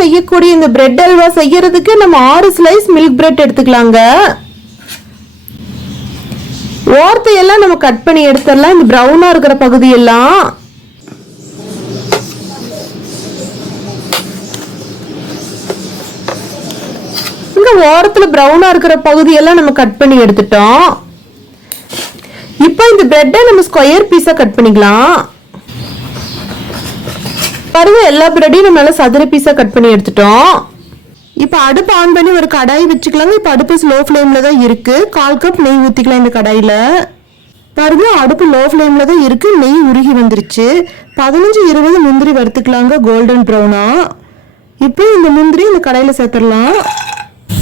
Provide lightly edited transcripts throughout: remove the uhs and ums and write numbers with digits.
செய்யக்கூடிய இந்த பிரெட் அல்வா செய்யறதுக்கு நம்ம 6 ஸ்லைஸ் மில்க் பிரெட் எடுத்துக்கலாங்க. ஓரத்தையெல்லாம் நம்ம கட் பண்ணி எடுத்துடலாம். இந்த ப்ரௌனா இருக்கிற பகுதியெல்லாம் இங்க ஓரத்துல ப்ரௌனா இருக்கிற பகுதியெல்லாம் நம்ம கட் பண்ணி எடுத்துட்டோம். இப்போ இந்த பிரெட்டை நம்ம ஸ்கொயர் பீஸா கட் பண்ணிக்கலாம். பாருங்க, எல்லா பிரெட்டையும் நம்ம நல்லா சதுர பீஸா கட் பண்ணி எடுத்துட்டோம். இப்போ அடுப்பு ஆன் பண்ணி ஒரு கடாய் வச்சுக்கலாங்க. இப்போ அடுப்பு ஸ்லோ ஃப்ளேம்ல தான் இருக்கு. 1/4 கப் நெய் ஊற்றிக்கலாம் இந்த கடாயில். பாருங்க, அடுப்பு லோ ஃப்ளேம்ல தான் இருக்கு. நெய் உருகி வந்துருச்சு. 15-20 முந்திரி வறுத்துக்கலாங்க கோல்டன் ப்ரௌனா. இப்போ இந்த முந்திரி இந்த கடாயில் சேர்த்துடலாம்.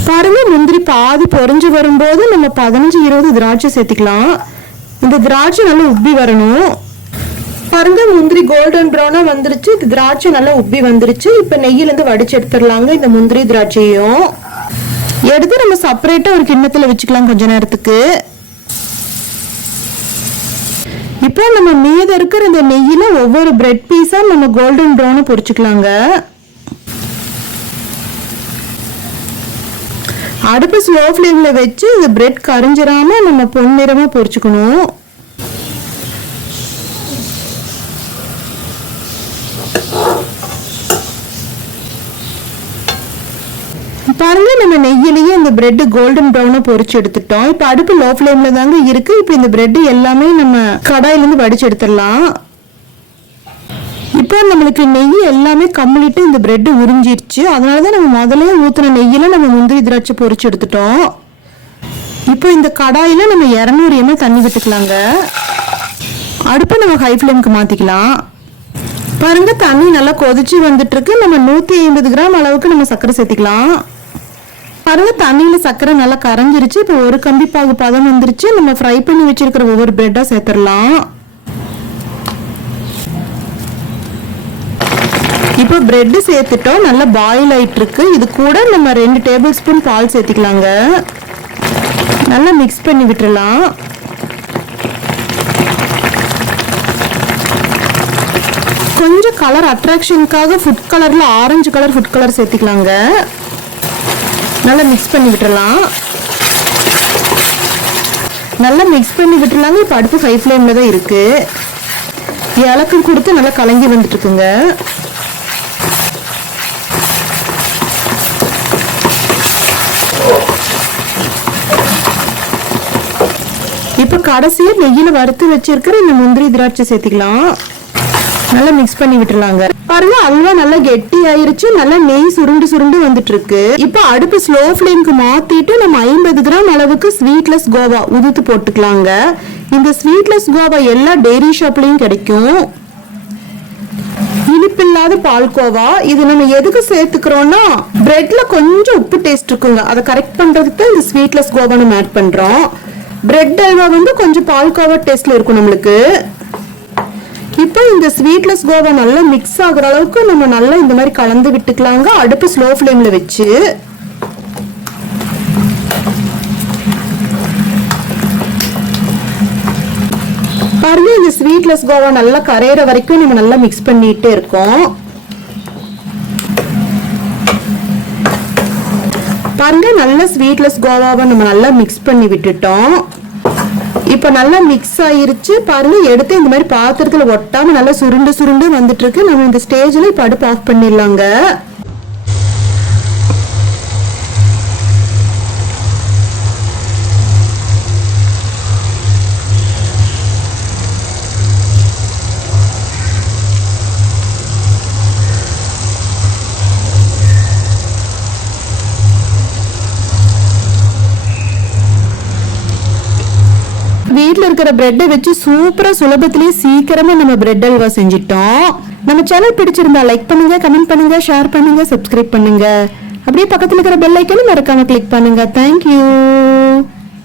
பாருங்க, முந்திரி பாதி பொரிஞ்சு வரும்போது நம்ம 15-20 திராட்சை சேர்த்துக்கலாம். இந்த திராட்சை நல்லா உப்பி வரணும். பாருங்க, முந்திரி கோல்டன் ப்ரௌனா வந்துருச்சு. இது திராட்சை நல்லா உப்பி வந்துருச்சு. இப்ப நெய்யில இருந்து வடிச்சு எடுத்துடலாங்க. இந்த முந்திரி திராட்சையும் எடுத்து நம்ம செப்பரேட்டா ஒரு கிண்ணத்துல வச்சுக்கலாம் கொஞ்ச நேரத்துக்கு. இப்போ நம்ம மீத இருக்கிற இந்த நெய்யில ஒவ்வொரு பிரெட் பீஸா நம்ம கோல்டன் ப்ரௌனா பொரிச்சுக்கலாங்க. அடுப்பு ஸ்லோ ஃப்ளேம்ல வச்சு இந்த பிரெட் கரிஞ்சிராம நம்ம பொன்னிறமா பொரிச்சுக்கணும். பாருங்க, நம்ம நெய்யிலேயே இந்த பிரெட் கோல்டன் ப்ரௌனா பொரிச்சு எடுத்துட்டோம். இப்போ அடுப்பு லோ ஃப்ளேம்ல தாங்க இருக்கு. இப்போ இந்த பிரெட் எல்லாமே நம்ம கடாயில இருந்து வடிச்சு எடுத்துடலாம். இப்போ நம்மளுக்கு நெய் எல்லாமே கம்ப்ளீட்டா இந்த பிரெட் உறிஞ்சிருச்சு. அதனாலதான் நம்ம முதல்ல ஊத்துன நெய்யில நம்ம முந்திரி திராட்சை பொரிச்சு எடுத்துட்டோம். இப்போ இந்த கடாயில நம்ம 200 ml தண்ணி விட்டுக்கலாங்க. அடுப்பை நம்ம ஹை ஃப்ளேமுக்கு மாத்திக்கலாம். பாருங்க, தண்ணி நல்லா கொதிச்சு வந்துட்டு இருக்கு. நம்ம 150 கிராம் அளவுக்கு நம்ம சர்க்கரை சேர்த்துக்கலாம். பாருங்க, தண்ணியில சர்க்கரை நல்லா கரைஞ்சிருச்சு. இப்போ ஒரு கம்பி பாகு பதம் வந்துருச்சு. நம்ம ஃப்ரை பண்ணி வச்சிருக்கிற ஒவ்வொரு பிரெட்டா சேர்த்துடலாம். இப்போ பிரெட் சேர்த்துட்டோம். நல்லா பாயில் ஆயிட்டு இருக்கு. இது கூட நம்ம 2 டேபிள் ஸ்பூன் பால் சேர்த்துக்கலாங்க. நல்லா மிக்ஸ் பண்ணி விட்டுறலாம். கொஞ்சம் கலர் அட்ராக்ஷனுக்காக ஃபுட் கலர்ல ஆரஞ்சு கலர் ஃபுட் கலர் சேர்த்துக்கலாங்க. நல்லா மிக்ஸ் பண்ணி விட்டுறலாம். நல்லா மிக்ஸ் பண்ணி விட்டுலாங்க. இப்போ அடுப்பு ஹை ஃப்ளேம்ல தான் இருக்கு. ஏலக்காய் கொடுத்து நல்லா கலங்கி வந்துட்டு இருக்குங்க. இப்போ கடைசியா நெய்யில வறுத்து வச்சிருக்கிற இந்த முந்திரி திராட்சை சேர்த்துக்கலாம். நல்லா மிக்ஸ் பண்ணி விட்டுலாங்க. பாருங்க, அல்வா நல்லா கெட்டி ஆயிருச்சு. நல்லா நெய் சுருண்டு சுருண்டு வந்துட்டு இருக்கு. இப்போ அடுப்பு ஸ்லோ ஃப்ளேம்க்கு மாத்திட்டு நம்ம 50 கிராம் அளவுக்கு ஸ்வீட்லெஸ் கோவா உதுத்து போட்டுக்கலாங்க. இந்த ஸ்வீட்லெஸ் கோவா எல்லா டெய்ரி ஷாப்லயும் கிடைக்கும். இனிப்பில்லாத பால்கோவா. இது நம்ம எதுக்கு சேர்த்துக்கிறோம்னா பிரெட்ல கொஞ்சம் உப்பு டேஸ்ட் இருக்குங்க. அதை கரெக்ட் பண்றதுக்கு இந்த ஸ்வீட்லெஸ் கோவா நம்ம ஆட் பண்றோம். பிரெட் அல்வா வந்து கொஞ்சம் பால்கோவா டேஸ்ட்ல இருக்கும் நம்மளுக்கு. இப்போ இந்த ஸ்வீட்லெஸ் கோவா நல்லா மிக்ஸ் ஆகுற அளவுக்கு நம்ம நல்லா இந்த மாதிரி கலந்து விட்டுக்கலாங்க. அடுப்பு ஸ்லோ ஃப்ளேம்ல வச்சு பாருங்க, இந்த ஸ்வீட்லெஸ் கோவா நல்லா கரையிற வரைக்கும் நம்ம நல்லா மிக்ஸ் பண்ணிட்டே இருக்கோம். பாருங்க, நல்ல ஸ்வீட்லெஸ் கோவாவை நம்ம நல்லா மிக்ஸ் பண்ணி விட்டுட்டோம். இப்ப நல்லா மிக்ஸ் ஆயிருச்சு. பாருங்க, எடுத்து இந்த மாதிரி பாத்திரத்துல ஒட்டாம நல்லா சுருண்டு சுருண்டு வந்துட்டு இருக்கு. நம்ம இந்த ஸ்டேஜ்ல இப்ப அடுப்பு ஆஃப் பண்ணிடலாங்க. வீட்ல இருக்கிற பிரெட்டை வச்சு சூப்பரா சுலபத்திலேயே சீக்கிரமா நம்ம பிரெட் அல்வா செஞ்சிட்டோம். நம்ம சேனல் பிடிச்சிருந்தா லைக் பண்ணுங்க, கமெண்ட் பண்ணுங்க, ஷேர் பண்ணுங்க, சப்ஸ்கிரைப் பண்ணுங்க. அப்படியே பக்கத்துல இருக்கிற பெல் ஐக்கானை மறக்காம கிளிக் பண்ணுங்க. தேங்க்யூ.